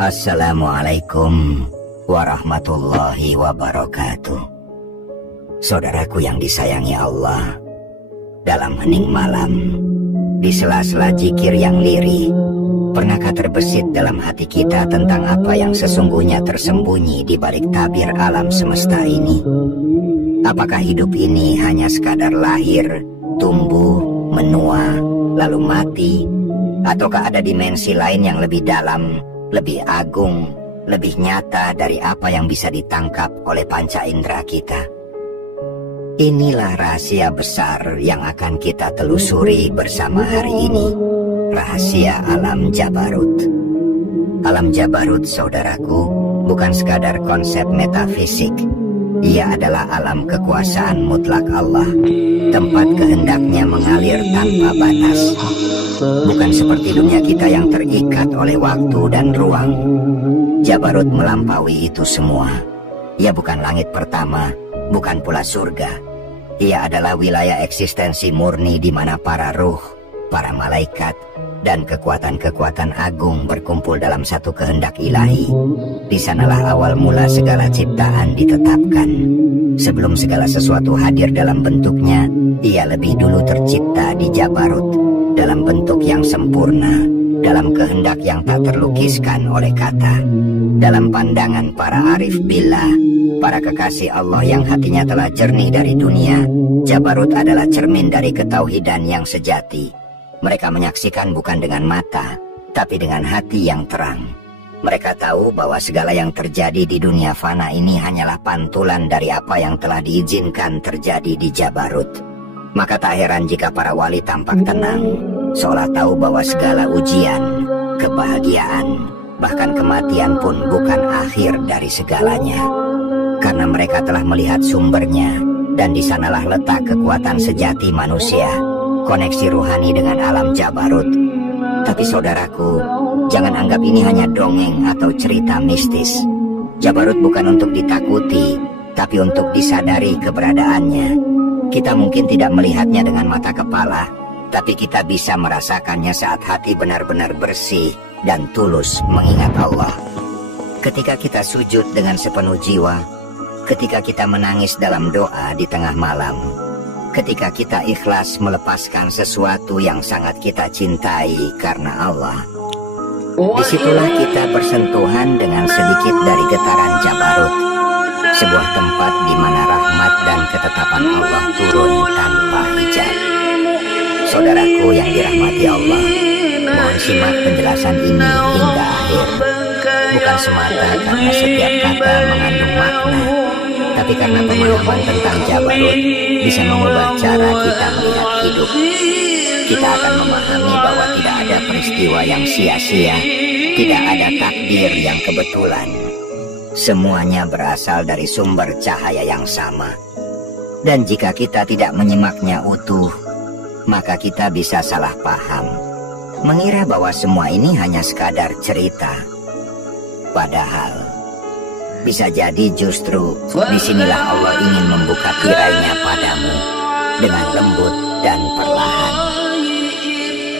Assalamualaikum warahmatullahi wabarakatuh. Saudaraku yang disayangi Allah, dalam hening malam, di sela-sela zikir yang lirih, pernahkah terbesit dalam hati kita tentang apa yang sesungguhnya tersembunyi di balik tabir alam semesta ini? Apakah hidup ini hanya sekadar lahir, tumbuh, menua, lalu mati? Ataukah ada dimensi lain yang lebih dalam, lebih agung, lebih nyata dari apa yang bisa ditangkap oleh panca indera kita? Inilah rahasia besar yang akan kita telusuri bersama hari ini. Rahasia alam Jabarut. Alam Jabarut, saudaraku, bukan sekadar konsep metafisik. Ia adalah alam kekuasaan mutlak Allah, tempat kehendaknya mengalir tanpa batas. Bukan seperti dunia kita yang terikat oleh waktu dan ruang. Jabarut melampaui itu semua. Ia bukan langit pertama, bukan pula surga. Ia adalah wilayah eksistensi murni di mana para ruh, para malaikat, dan kekuatan-kekuatan agung berkumpul dalam satu kehendak ilahi. Di sanalah awal mula segala ciptaan ditetapkan. Sebelum segala sesuatu hadir dalam bentuknya, ia lebih dulu tercipta di Jabarut, dalam bentuk yang sempurna, dalam kehendak yang tak terlukiskan oleh kata. Dalam pandangan para arif billah, para kekasih Allah yang hatinya telah jernih dari dunia, Jabarut adalah cermin dari ketauhidan yang sejati. Mereka menyaksikan bukan dengan mata, tapi dengan hati yang terang. Mereka tahu bahwa segala yang terjadi di dunia fana ini hanyalah pantulan dari apa yang telah diizinkan terjadi di Jabarut. Maka tak heran jika para wali tampak tenang, seolah tahu bahwa segala ujian, kebahagiaan, bahkan kematian pun bukan akhir dari segalanya. Karena mereka telah melihat sumbernya, dan di sanalah letak kekuatan sejati manusia, koneksi ruhani dengan alam Jabarut. Tapi saudaraku, jangan anggap ini hanya dongeng atau cerita mistis. Jabarut bukan untuk ditakuti, tapi untuk disadari keberadaannya. Kita mungkin tidak melihatnya dengan mata kepala, tapi kita bisa merasakannya saat hati benar-benar bersih dan tulus mengingat Allah. Ketika kita sujud dengan sepenuh jiwa, ketika kita menangis dalam doa di tengah malam, ketika kita ikhlas melepaskan sesuatu yang sangat kita cintai karena Allah, disitulah kita bersentuhan dengan sedikit dari getaran Jabarut, sebuah tempat di mana rahmat dan ketetapan Allah turun tanpa hijab. Saudaraku yang dirahmati Allah, mohon simak penjelasan ini hingga akhir. Bukan semata karena setiap kata mengandung makna, tapi karena pemahaman tentang Jabarut bisa mengubah cara kita melihat hidup. Kita akan memahami bahwa tidak ada peristiwa yang sia-sia, tidak ada takdir yang kebetulan. Semuanya berasal dari sumber cahaya yang sama. Dan jika kita tidak menyimaknya utuh, maka kita bisa salah paham, mengira bahwa semua ini hanya sekadar cerita. Padahal, bisa jadi justru disinilah Allah ingin membuka tirainya padamu dengan lembut dan perlahan.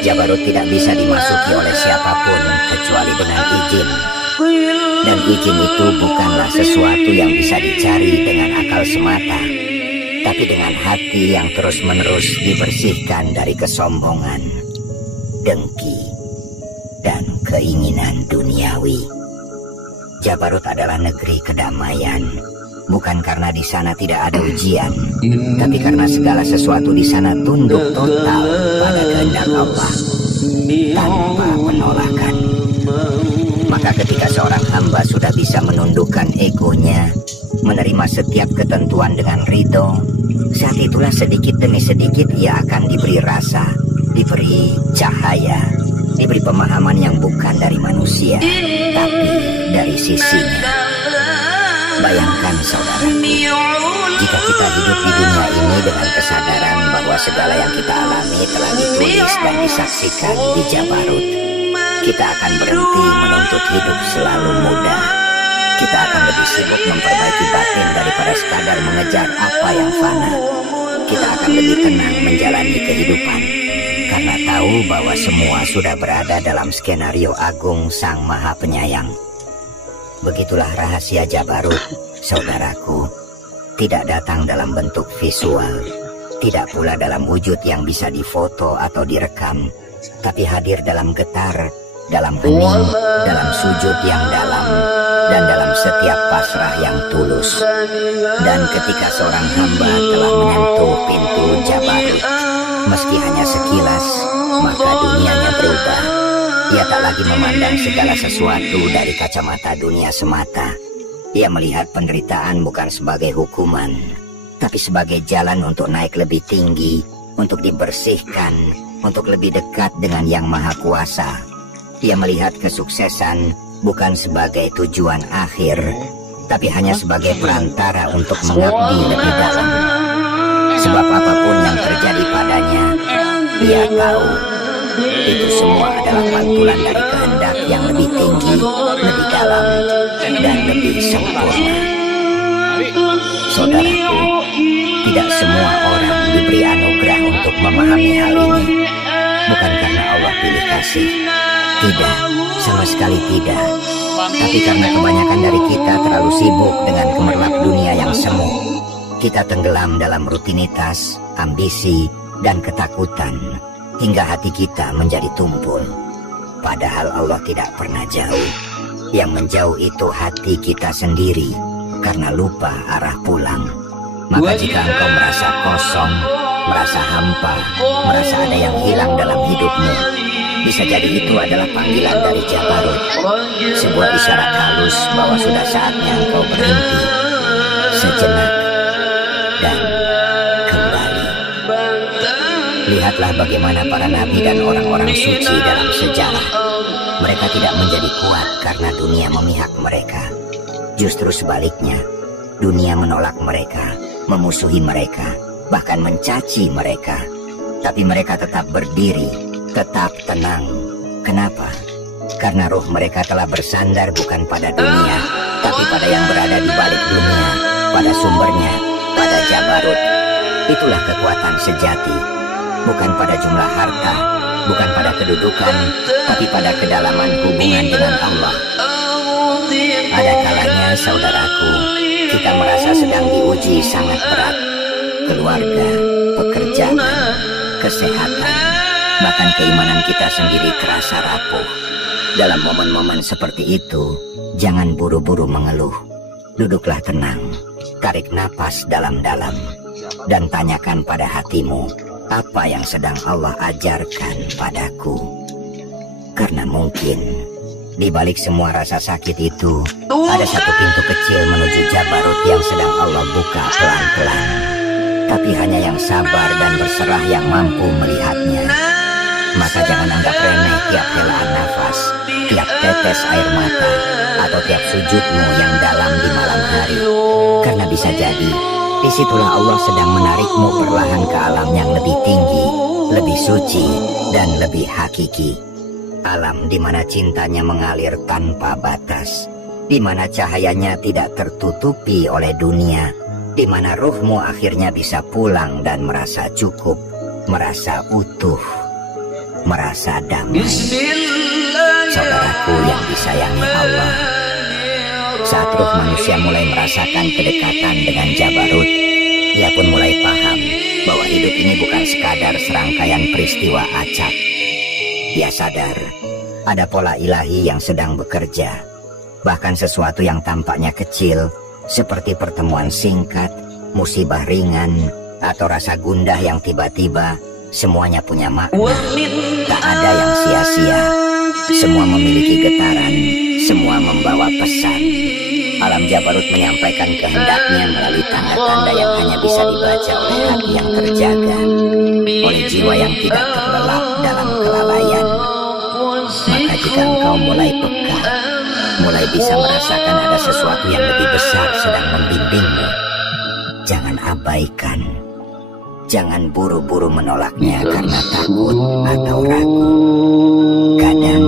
Jabarut tidak bisa dimasuki oleh siapapun kecuali dengan izin. Dan izin itu bukanlah sesuatu yang bisa dicari dengan akal semata, tapi dengan hati yang terus-menerus dibersihkan dari kesombongan, dengki, dan keinginan duniawi. Jabarut adalah negeri kedamaian, bukan karena di sana tidak ada ujian, tapi karena segala sesuatu di sana tunduk total pada kehendak Allah, tanpa penolakan. Maka ketika seorang hamba sudah bisa menundukkan egonya, menerima setiap ketentuan dengan ridho, saat itulah sedikit demi sedikit ia akan diberi rasa, diberi cahaya, diberi pemahaman yang bukan dari manusia, tapi dari sisinya. Bayangkan saudaraku, jika kita hidup di dunia ini dengan kesadaran bahwa segala yang kita alami telah ditulis dan disaksikan di Jabarut, kita akan berhenti menuntut hidup selalu mudah. Kita akan lebih sibuk memperbaiki batin daripada sekadar mengejar apa yang fana. Kita akan lebih tenang menjalani kehidupan, karena tahu bahwa semua sudah berada dalam skenario agung Sang Maha Penyayang. Begitulah rahasia Jabarut, saudaraku. Tidak datang dalam bentuk visual, tidak pula dalam wujud yang bisa difoto atau direkam, tapi hadir dalam getar, dalam hening, dalam sujud yang dalam, dan dalam setiap pasrah yang tulus. Dan ketika seorang hamba telah menyentuh pintu Jabarut, meski hanya sekilas, maka dunianya berubah. Ia tak lagi memandang segala sesuatu dari kacamata dunia semata. Ia melihat penderitaan bukan sebagai hukuman, tapi sebagai jalan untuk naik lebih tinggi, untuk dibersihkan, untuk lebih dekat dengan Yang Maha Kuasa. Ia melihat kesuksesan bukan sebagai tujuan akhir, tapi hanya sebagai perantara untuk mengabdi lebih dalam. Sebab apapun yang terjadi padanya, ia tahu itu semua adalah pantulan dari kehendak yang lebih tinggi, lebih dalam, dan lebih sempurna. Saudaraku, tidak semua orang diberi anugerah untuk memahami hal ini. Bukan karena Allah pilih kasih, tidak, sama sekali tidak. Tapi karena kebanyakan dari kita terlalu sibuk dengan gemerlap dunia yang semu. Kita tenggelam dalam rutinitas, ambisi, dan ketakutan, hingga hati kita menjadi tumpul. Padahal Allah tidak pernah jauh. Yang menjauh itu hati kita sendiri, karena lupa arah pulang. Maka jika engkau merasa kosong, merasa hampa, merasa ada yang hilang dalam hidupmu, bisa jadi itu adalah panggilan dari Jabarut, sebuah isyarat halus bahwa sudah saatnya engkau berhenti sejenak dan kembali. Lihatlah bagaimana para nabi dan orang-orang suci dalam sejarah. Mereka tidak menjadi kuat karena dunia memihak mereka. Justru sebaliknya, dunia menolak mereka, memusuhi mereka, bahkan mencaci mereka. Tapi mereka tetap berdiri, tetap tenang. Kenapa? Karena ruh mereka telah bersandar bukan pada dunia, tapi pada yang berada di balik dunia, pada sumbernya, pada Jabarut. Itulah kekuatan sejati. Bukan pada jumlah harta, bukan pada kedudukan, tapi pada kedalaman hubungan dengan Allah. Ada kalanya, saudaraku, kita merasa sedang diuji sangat berat. Keluarga, pekerjaan, kesehatan, bahkan keimanan kita sendiri terasa rapuh. Dalam momen-momen seperti itu, jangan buru-buru mengeluh. Duduklah tenang, tarik napas dalam-dalam, dan tanyakan pada hatimu, apa yang sedang Allah ajarkan padaku? Karena mungkin di balik semua rasa sakit itu ada satu pintu kecil menuju Jabarut yang sedang Allah buka pelan-pelan. Tapi hanya yang sabar dan berserah yang mampu melihatnya. Maka jangan anggap remeh tiap helaan nafas, tiap tetes air mata, atau tiap sujudmu yang dalam di malam hari. Karena bisa jadi disitulah Allah sedang menarikmu perlahan ke alam yang lebih tinggi, lebih suci, dan lebih hakiki. Alam di mana cintanya mengalir tanpa batas, di mana cahayanya tidak tertutupi oleh dunia, di mana ruhmu akhirnya bisa pulang dan merasa cukup, merasa utuh, merasa damai. Saudaraku yang disayangi Allah, saat ruh manusia mulai merasakan kedekatan dengan Jabarut, ia pun mulai paham bahwa hidup ini bukan sekadar serangkaian peristiwa acak. Ia sadar ada pola ilahi yang sedang bekerja, bahkan sesuatu yang tampaknya kecil seperti pertemuan singkat, musibah ringan, atau rasa gundah yang tiba-tiba, semuanya punya makna. Tak ada yang sia-sia, semua memiliki getaran, semua membawa pesan. Alam Jabarut menyampaikan kehendaknya melalui tanda-tanda yang hanya bisa dibaca oleh hati yang terjaga, oleh jiwa yang tidak terlelap dalam kelalaian. Maka jika engkau mulai peka, mulai bisa merasakan ada sesuatu yang lebih besar sedang membimbingmu, jangan abaikan. Jangan buru-buru menolaknya karena takut atau ragu. Kadang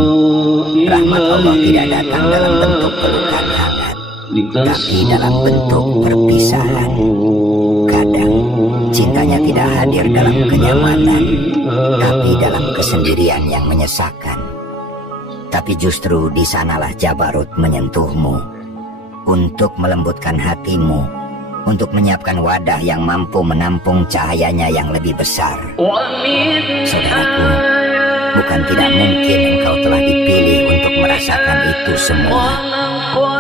rahmat Allah tidak datang dalam bentuk pelukan hangat, tapi dalam bentuk perpisahan. Terkadang cintanya tidak hadir dalam kenyamanan, tapi dalam kesendirian yang menyesakan. Tapi justru di sanalah Jabarut menyentuhmu untuk melembutkan hatimu, untuk menyiapkan wadah yang mampu menampung cahayanya yang lebih besar. Saudaraku, bukan tidak mungkin engkau telah dipilih untuk merasakan itu semua.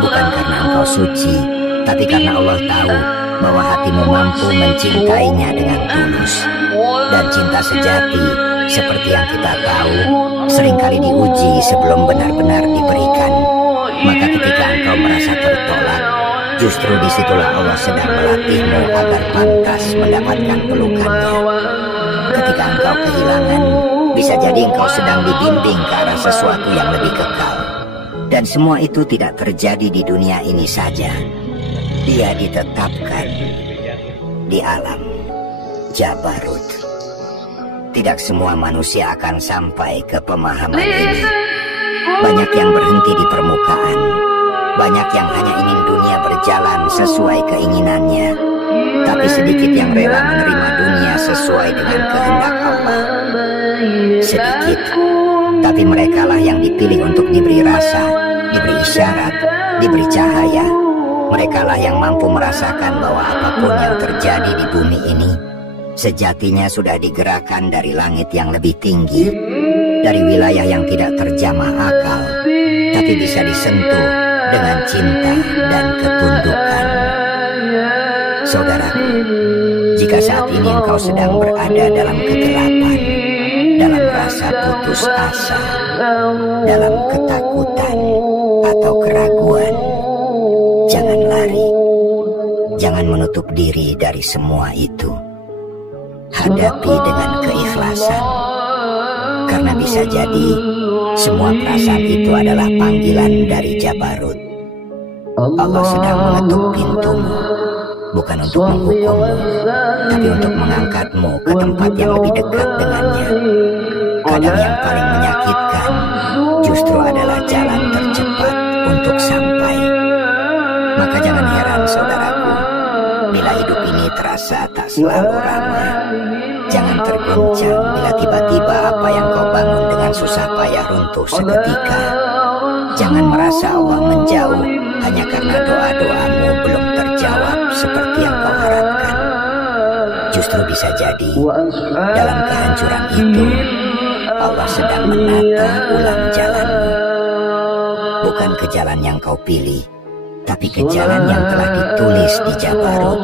Bukan karena engkau suci, tapi karena Allah tahu bahwa hatimu mampu mencintainya dengan tulus. Dan cinta sejati, seperti yang kita tahu, seringkali diuji sebelum benar-benar diberikan. Maka ketika engkau merasa tertolak, justru disitulah Allah sedang melatihmu agar pantas mendapatkan pelukannya. Ketika engkau kehilangan, bisa jadi engkau sedang dibimbing ke arah sesuatu yang lebih kekal. Dan semua itu tidak terjadi di dunia ini saja. Dia ditetapkan di alam Jabarut. Tidak semua manusia akan sampai ke pemahaman ini. Banyak yang berhenti di permukaan. Banyak yang hanya ingin dunia berjalan sesuai keinginannya. Tapi sedikit yang rela menerima dunia sesuai dengan kehendak Allah. Sedikit, tapi merekalah yang dipilih untuk diberi rasa, diberi isyarat, diberi cahaya. Merekalah yang mampu merasakan bahwa apapun yang terjadi di bumi ini sejatinya sudah digerakkan dari langit yang lebih tinggi, dari wilayah yang tidak terjamah akal, tapi bisa disentuh dengan cinta dan ketundukan. Saudaraku, jika saat ini engkau sedang berada dalam kegelapan, dalam rasa putus asa, dalam ketakutan atau keraguan, jangan lari, jangan menutup diri dari semua itu. Hadapi dengan keikhlasan, karena bisa jadi semua perasaan itu adalah panggilan dari Jabarut. Allah sedang mengetuk pintumu, bukan untuk menghukummu, tapi untuk mengangkatmu ke tempat yang lebih dekat dengannya. Kadang yang paling menyakitkan justru adalah jalan tercepat untuk sampai. Maka jangan heran saudaraku, bila hidup ini terasa tak selalu ramah. Jangan terguncang bila tiba-tiba apa yang kau bangun dengan susah payah runtuh seketika. Jangan merasa Allah menjauh hanya karena doa-doamu belum terjawab seperti yang kau harapkan. Justru bisa jadi dalam kehancuran itu Allah sedang menata ulang jalanmu. Bukan ke jalan yang kau pilih, tapi ke jalan yang telah ditulis di Jabarut.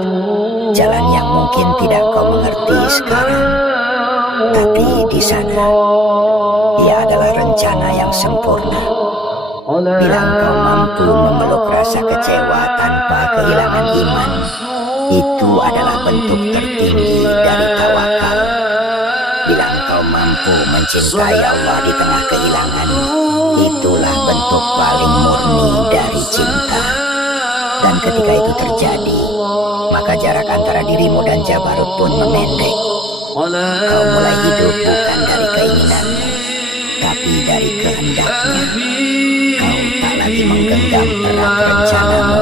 Jalan yang mungkin tidak kau mengerti sekarang, tapi di sana ia adalah rencana yang sempurna. Bila engkau mampu memeluk rasa kecewa tanpa kehilangan iman, itu adalah bentuk tertinggi dari tawakal. Bila engkau mampu mencintai Allah di tengah kehilangan, itulah bentuk paling murni dari cinta. Dan ketika itu terjadi, maka jarak antara dirimu dan Jabarut pun memendek. Kau mulai hidup bukan dari keinginanmu, tapi dari kehendaknya. Kau tak lagi menggenggam erat rencanamu,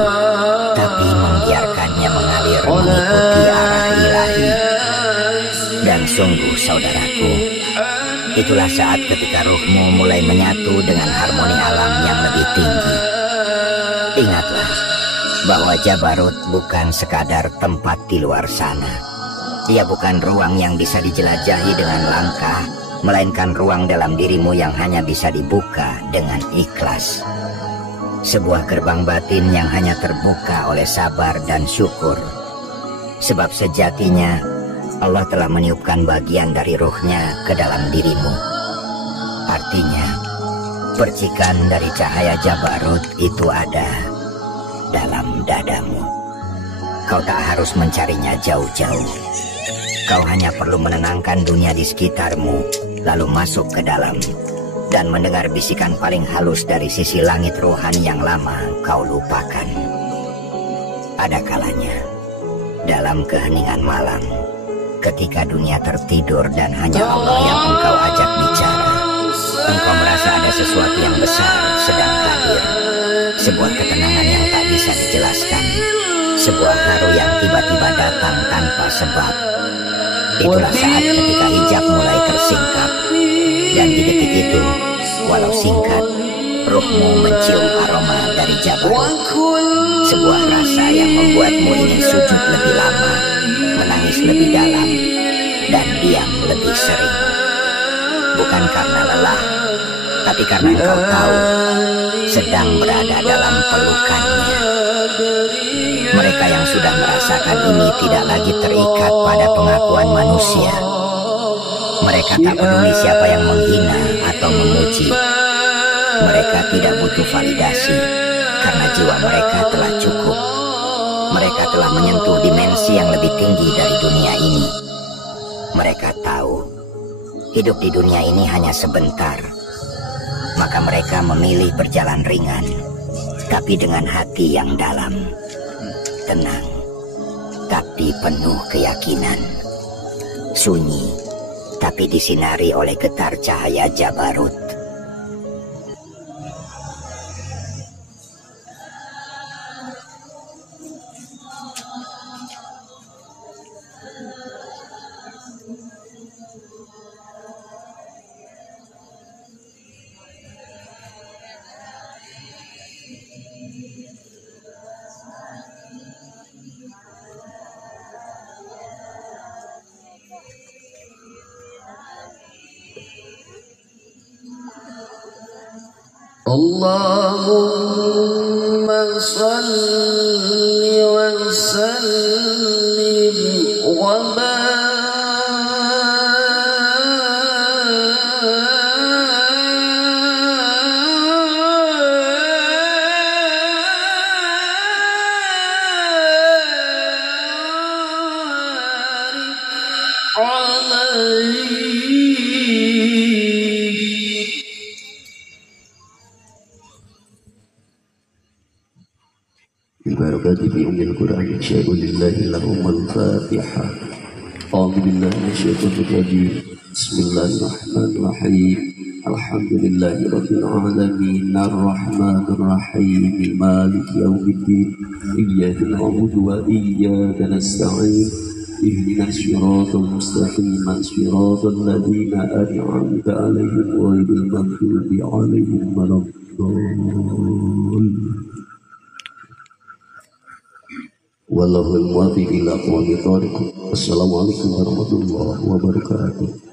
tapi membiarkannya mengalir mengikuti arah ilahi. Dan sungguh saudaraku, itulah saat ketika ruhmu mulai menyatu dengan harmoni alam yang lebih tinggi. Ingatlah bahwa Jabarut bukan sekadar tempat di luar sana. Ia bukan ruang yang bisa dijelajahi dengan langkah, melainkan ruang dalam dirimu yang hanya bisa dibuka dengan ikhlas. Sebuah gerbang batin yang hanya terbuka oleh sabar dan syukur. Sebab sejatinya Allah telah meniupkan bagian dari ruhnya ke dalam dirimu. Artinya, percikan dari cahaya Jabarut itu ada dalam dadamu. Kau tak harus mencarinya jauh-jauh. Kau hanya perlu menenangkan dunia di sekitarmu, lalu masuk ke dalam dan mendengar bisikan paling halus dari sisi langit rohani yang lama kau lupakan. Ada kalanya, dalam keheningan malam, ketika dunia tertidur dan hanya Allah yang engkau ajak bicara, engkau merasa ada sesuatu yang besar sedang hadir. Sebuah ketenangan yang tak bisa dijelaskan. sebuah haru yang tiba-tiba datang tanpa sebab. Itulah saat ketika hijab mulai tersingkap. Dan di detik itu, walau singkat, ruhmu mencium aroma dari Jabarut. Sebuah rasa yang membuatmu ingin sujud lebih lama, menangis lebih dalam, dan diam lebih sering. Bukan karena lelah, tapi karena engkau tahu sedang berada dalam pelukannya. Mereka yang sudah merasakan ini tidak lagi terikat pada pengakuan manusia. Mereka tak peduli siapa yang menghina atau memuji. Mereka tidak butuh validasi karena jiwa mereka telah cukup. Mereka telah menyentuh dimensi yang lebih tinggi dari dunia ini. Mereka tahu hidup di dunia ini hanya sebentar. Maka mereka memilih berjalan ringan, tapi dengan hati yang dalam, tenang, tapi penuh keyakinan. Sunyi, tapi disinari oleh getar cahaya Jabarut. Allahumma salli wa sallim wa ببركة في أم القرآن أشهد لله اللهم الفاتحة. أعوذ بالله من الشيطان الرجيم. بسم الله الرحمن الرحيم. الحمد لله رب العالمين الرحمن الرحيم مالك يوم الدين إياك نعبد وإياك نستعين اهدنا الصراط المستقيم صراط الذين أنعمت عليهم غير المغضوب عليهم ولا الضالين. Wallahul muwaffiq ila aqwamit thoriq. Assalamualaikum warahmatullahi wabarakatuh.